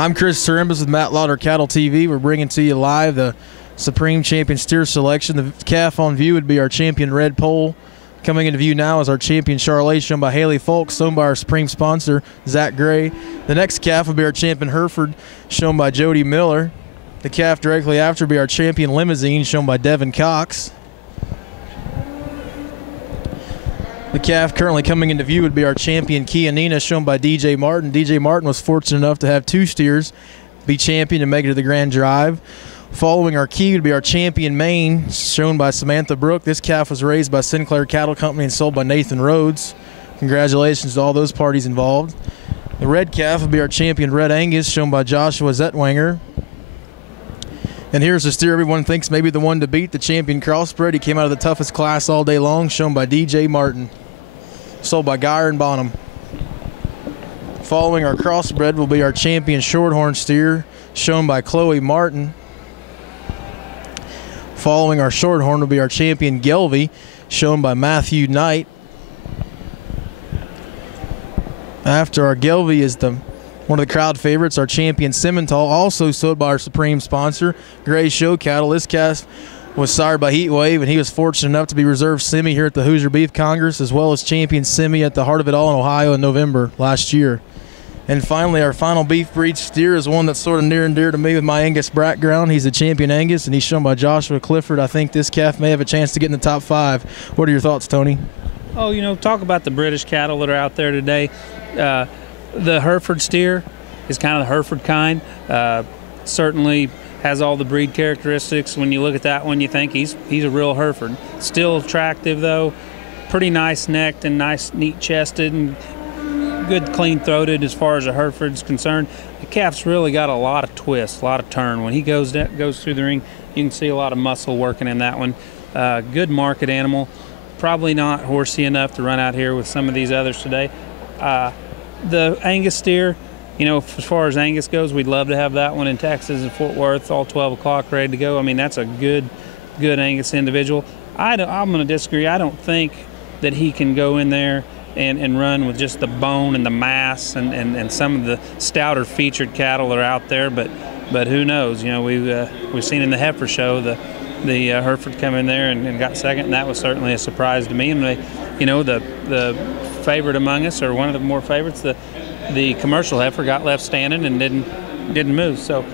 I'm Chris Turimbas with Matt Lauder Cattle TV. We're bringing to you live the Supreme Champion Steer Selection. The calf on view would be our champion Red Pole. Coming into view now is our champion Charolais, shown by Haley Folk, shown by our Supreme sponsor, Zach Gray. The next calf will be our champion Hereford, shown by Jody Miller. The calf directly after will be our champion Limousine, shown by Devin Cox. The calf currently coming into view would be our champion Kianina, shown by DJ Martin. DJ Martin was fortunate enough to have 2 steers be champion and make it to the Grand Drive. Following our key would be our champion Maine, shown by Samantha Brook. This calf was raised by Sinclair Cattle Company and sold by Nathan Rhodes. Congratulations to all those parties involved. The red calf would be our champion Red Angus, shown by Joshua Zetwanger. And here's the steer everyone thinks may be the one to beat, the champion Crossbred. He came out of the toughest class all day long, shown by DJ Martin, sold by Geyer and Bonham. Following our Crossbred will be our champion Shorthorn steer, shown by Chloe Martin. Following our Shorthorn will be our champion Gelby, shown by Matthew Knight. After our Gelby is one of the crowd favorites, our champion Simmental, also sold by our Supreme sponsor, Gray Show Cattle. This calf was sired by Heatwave, and he was fortunate enough to be reserved semi here at the Hoosier Beef Congress, as well as champion semi at the Heart of It All in Ohio in November last year. And finally, our final beef breed steer is one that's sort of near and dear to me with my Angus background. He's a champion Angus, and he's shown by Joshua Clifford. I think this calf may have a chance to get in the top 5. What are your thoughts, Tony? Oh, you know, talk about the British cattle that are out there today. The Hereford steer is kind of the Hereford kind. Certainly has all the breed characteristics. When you look at that one, you think he's a real Hereford. Still attractive, though. Pretty nice necked and nice, neat chested, and good clean throated as far as a Hereford's concerned. The calf's really got a lot of twist, a lot of turn. When he goes through the ring, you can see a lot of muscle working in that one. Good market animal. Probably not horsey enough to run out here with some of these others today. The Angus steer, you know, as far as Angus goes, we'd love to have that one in Texas and Fort Worth, all 12 o'clock ready to go. I mean, that's a good Angus individual. I'm going to disagree. I don't think that he can go in there and run with just the bone and the mass and some of the stouter featured cattle that are out there. But who knows? You know, we've seen in the heifer show the Hereford come in there and got second, and that was certainly a surprise to me. And the favorite among us, or one of the more favorites, the commercial heifer got left standing and didn't move. So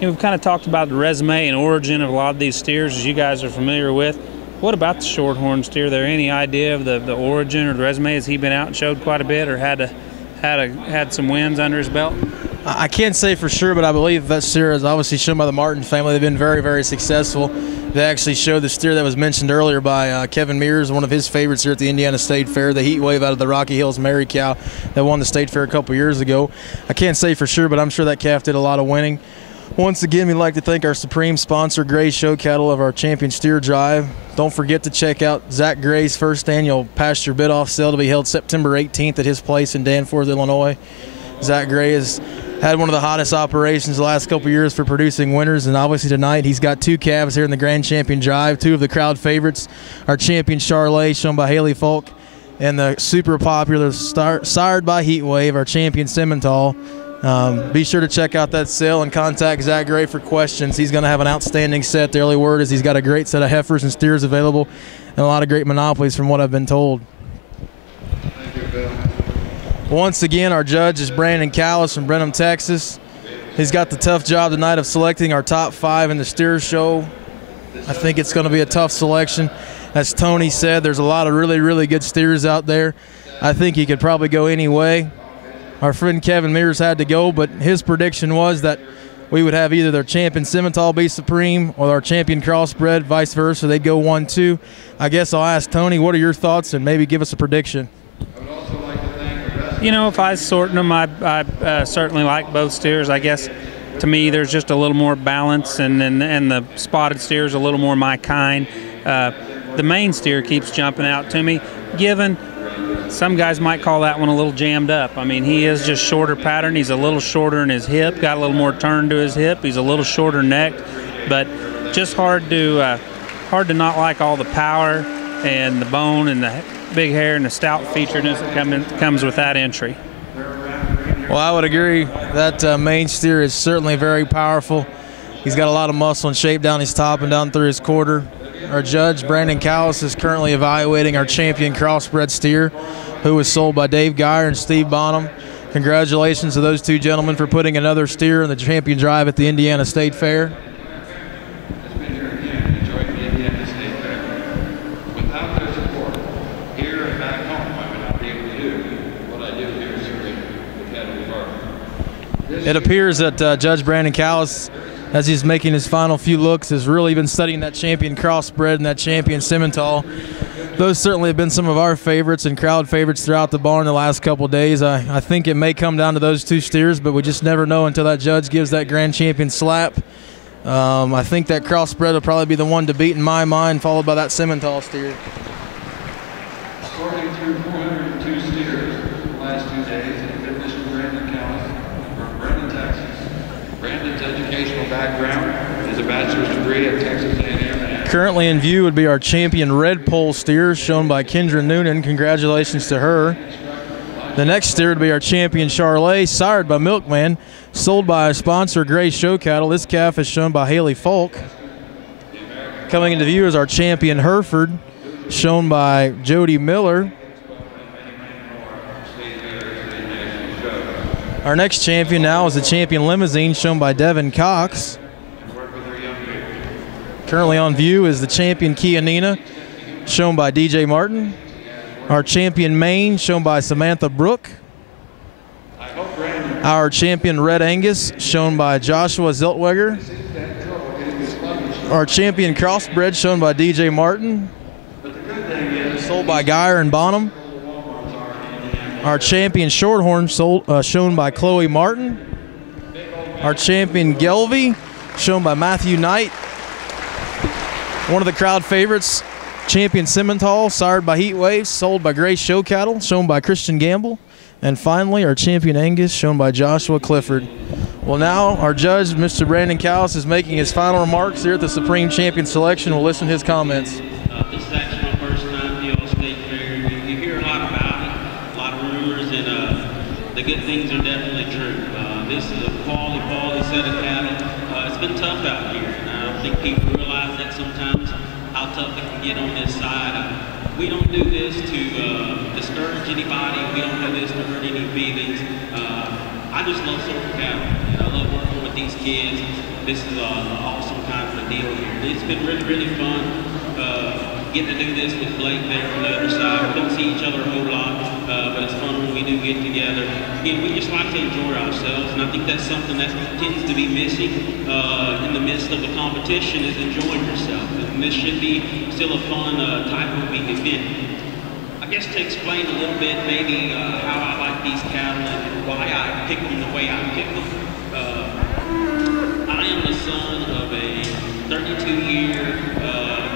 we've kind of talked about the resume and origin of a lot of these steers, as you guys are familiar with. What about the Shorthorn steer? Are there any idea of the origin or the resume? Has he been out and showed quite a bit, or had some wins under his belt? I can't say for sure, but I believe that steer is obviously shown by the Martin family. They've been very, very successful. They actually showed the steer that was mentioned earlier by Kevin Mears, one of his favorites here at the Indiana State Fair, the Heatwave out of the Rocky Hills Mary cow that won the State Fair a couple years ago. I can't say for sure, but I'm sure that calf did a lot of winning. Once again, we'd like to thank our Supreme sponsor, Gray Show Cattle, of our Champion Steer Drive. Don't forget to check out Zach Gray's first annual pasture bid-off sale to be held September 18th at his place in Danforth, Illinois. Zach Gray has had one of the hottest operations the last couple years for producing winners, and obviously tonight he's got 2 calves here in the Grand Champion Drive, 2 of the crowd favorites. Our champion Charolais, shown by Haley Folk, and the super popular sired by Heatwave, our champion Simmental. Be sure to check out that sale and contact Zach Gray for questions. He's going to have an outstanding set. The early word is he's got a great set of heifers and steers available, and a lot of great monopolies from what I've been told. Thank you, Bill. Once again, our judge is Brandon Callis from Brenham, Texas. He's got the tough job tonight of selecting our top 5 in the steer show. I think it's going to be a tough selection. As Tony said, there's a lot of really, really good steers out there. I think he could probably go any way. Our friend Kevin Mears had to go, but his prediction was that we would have either their champion Simmental be Supreme or our champion Crossbred, vice versa. They'd go 1-2. I guess I'll ask Tony, what are your thoughts, and maybe give us a prediction. I would also like to thank You know, if I was sorting them, I certainly like both steers. I guess to me there's just a little more balance, and the spotted steer is a little more my kind. The main steer keeps jumping out to me, given some guys might call that one a little jammed up. I mean, he is just shorter pattern. He's a little shorter in his hip, got a little more turn to his hip. He's a little shorter necked, but just hard to not like all the power and the bone and the big hair and the stout featuredness that comes with that entry. They're around Well, I would agree. That main steer is certainly very powerful. He's got a lot of muscle and shape down his top and down through his quarter. Our judge, Brandon Callis, is currently evaluating our champion crossbred steer, who was sold by Dave Geyer and Steve Bonham. Congratulations to those two gentlemen for putting another steer in the champion drive at the Indiana State Fair. It's been here again, enjoying the Indiana State Fair. Without their support, here and back home, I would not be able to do what I do here serving the cattle department. It appears that Judge Brandon Callis, as he's making his final few looks, has really been studying that champion crossbred and that champion Simmental. Those certainly have been some of our favorites and crowd favorites throughout the barn the last couple of days. I think it may come down to those two steers, but we just never know until that judge gives that grand champion slap. I think that crossbred will probably be the one to beat in my mind, followed by that Simmental steer. Sorting through 402 steers the last 2 days, it's been Mr. Brandon Callis from Brandon, Texas. Brandon's educational background is a bachelor's degree at Texas A&M. Currently in view would be our champion red pole steer, shown by Kendra Noonan. Congratulations to her. The next steer would be our champion Charlet, sired by Milkman, sold by a sponsor, Gray Show Cattle. This calf is shown by Haley Falk. Coming into view is our champion Hereford, shown by Jody Miller. Our next champion now is the champion Limousine, shown by Devin Cox. Currently on view is the champion Kianina, shown by DJ Martin. Our champion Maine, shown by Samantha Brook. Our champion Red Angus, shown by Joshua Zeltweger. Our champion Crossbred, shown by DJ Martin. Sold by Geyer and Bonham. Our champion Shorthorn, shown by Chloe Martin. Our champion Gelvy, shown by Matthew Knight. One of the crowd favorites, champion Simmental, sired by Heatwave, sold by Gray Show Cattle, shown by Christian Gamble. And finally, our champion Angus, shown by Joshua Clifford. Well, now our judge, Mr. Brandon Callis, is making his final remarks here at the Supreme Champion Selection. We'll listen to his comments. This is actually my first time at the All State Fair. You hear a lot about it, a lot of rumors, and the good things are definitely true. This is a quality set of cattle. It's been tough out here, and I don't think people realize that sometimes, how tough it can get on this side. We don't do this to discourage anybody. We don't do this to hurt any feelings. I just love sorting cattle. And I love working with these kids. This is an awesome kind of a deal here. It's been really, really fun getting to do this with Blake there on the other side. We don't see each other a whole lot, but it's fun when we do get together. Again, we just like to enjoy ourselves, and I think that's something that tends to be missing in the midst of the competition, is enjoying yourself. And this should be still a fun type of event. I guess to explain a little bit maybe how I like these cattle and why I pick them the way I pick them. I am the son of a 32-year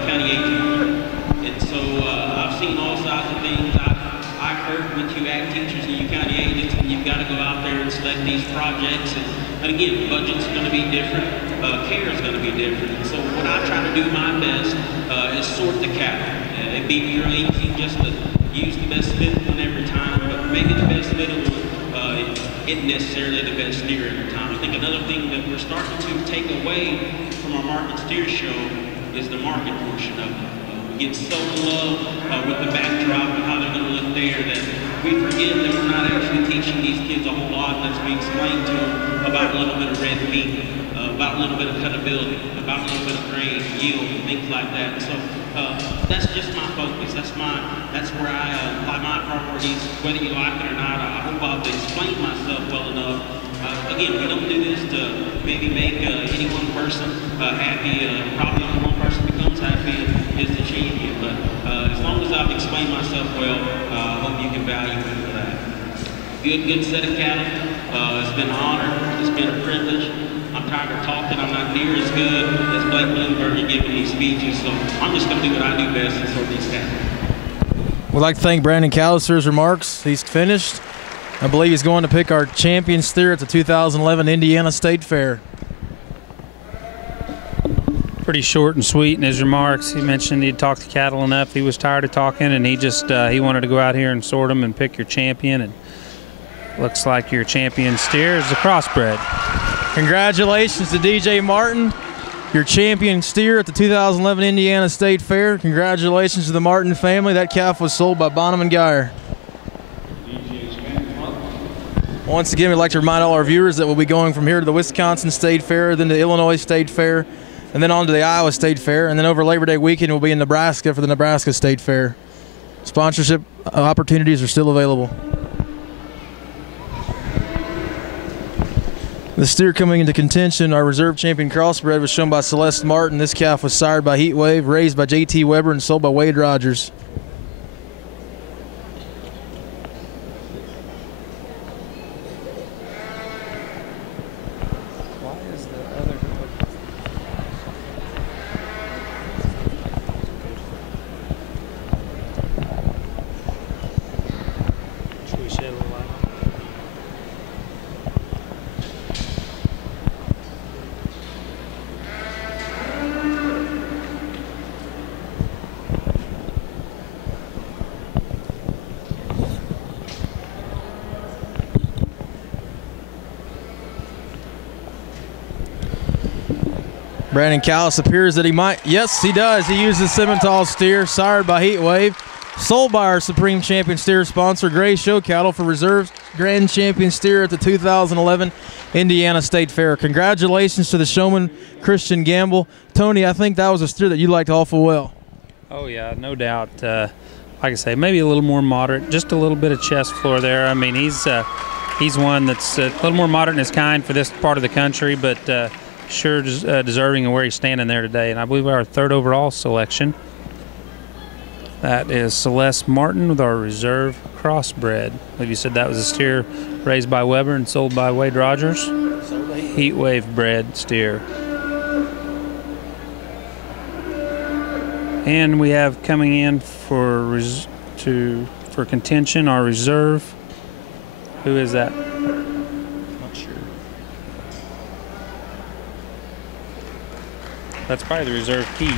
county agent, and so I've seen all sides of things. I've heard with you ag teachers and you county agents, and you've got to go out there and select these projects, and again, budget's going to be different, care is going to be different. And so what I try to do my best is sort the cattle. It'd be real easy just to use the best fit one every time, but maybe the best fit one isn't necessarily the best steer every time. I think another thing that we're starting to take away from our market steer show is the market portion of it. We get so in love with the backdrop and how they're going to look there that we forget that we're not actually teaching these kids a whole lot unless we explain to them about a little bit of red meat, about a little bit of cutability, about a little bit of grain, yield, and things like that. So that's just my focus. That's where I apply my priorities, whether you like it or not. I hope I've explained myself well enough. Again, we don't do this to maybe make any one person happy. Probably only one person becomes happy is the champion. But as long as I've explained myself well, I hope you can value me for that. Good set of cattle. It's been an honor. It's been a privilege. I'm tired of talking. I'm not near as good as Blake Bloomberg in giving these speeches, so I'm just going to do what I do best and sort these cattle. We'd like to thank Brandon Callis for his remarks. He's finished. I believe he's going to pick our champion steer at the 2011 Indiana State Fair. Pretty short and sweet in his remarks. He mentioned he'd talked to cattle enough. He was tired of talking, and he wanted to go out here and sort them and pick your champion. And Looks like your champion steer is a crossbred. Congratulations to DJ Martin, your champion steer at the 2011 Indiana State Fair. Congratulations to the Martin family. That calf was sold by Bonham and Geyer. Once again, we'd like to remind all our viewers that we'll be going from here to the Wisconsin State Fair, then to the Illinois State Fair, and then on to the Iowa State Fair, and then over Labor Day weekend we'll be in Nebraska for the Nebraska State Fair. Sponsorship opportunities are still available. The steer coming into contention, our reserve champion crossbred, was shown by Celeste Martin. This calf was sired by Heatwave, raised by J.T. Weber, and sold by Wade Rogers. Brandon Callis appears that he might. Yes, he does. He uses Simmental steer, sired by Heatwave, sold by our Supreme Champion steer sponsor, Gray Show Cattle, for reserve Grand Champion steer at the 2011 Indiana State Fair. Congratulations to the showman, Christian Gamble. Tony, I think that was a steer that you liked awful well. Oh, yeah, no doubt. Like I say, maybe a little more moderate, just a little bit of chest floor there. I mean, he's one that's a little more moderate in his kind for this part of the country, but sure deserving of where he's standing there today. And I believe our third overall selection, that is Celeste Martin with our reserve crossbred. I believe you said that was a steer raised by Weber and sold by Wade Rogers. Heatwave bred steer. And we have coming in for contention our reserve. Who is that? Not sure. That's probably the reserve key.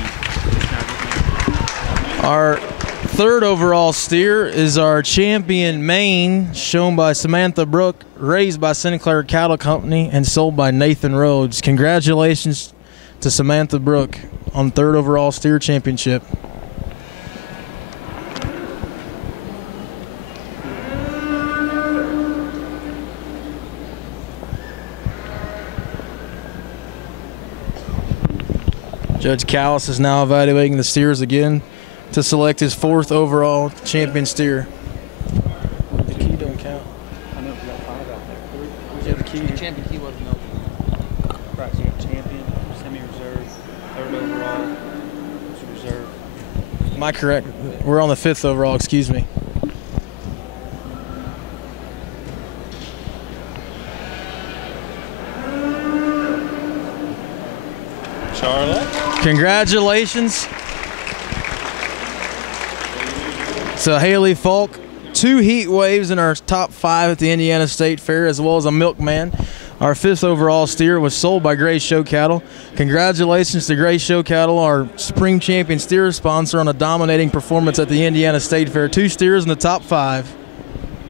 Our third overall steer is our champion Maine, shown by Samantha Brooke, raised by Sinclair Cattle Company, and sold by Nathan Rhodes. Congratulations to Samantha Brooke on third overall steer championship. Judge Callis is now evaluating the steers again to select his fourth overall champion steer. The key don't count. I know if you got 5 out there. Yeah, the key. The champion key wasn't open. Right, so you have champion, semi-reserve, third overall, reserve. Am I correct? We're on the fifth overall, excuse me. Charlotte. Congratulations to Haley Falk. 2 heat waves in our top 5 at the Indiana State Fair, as well as a milkman. Our 5th overall steer was sold by Gray Show Cattle. Congratulations to Gray Show Cattle, our Spring Champion steer sponsor, on a dominating performance at the Indiana State Fair. 2 steers in the top 5.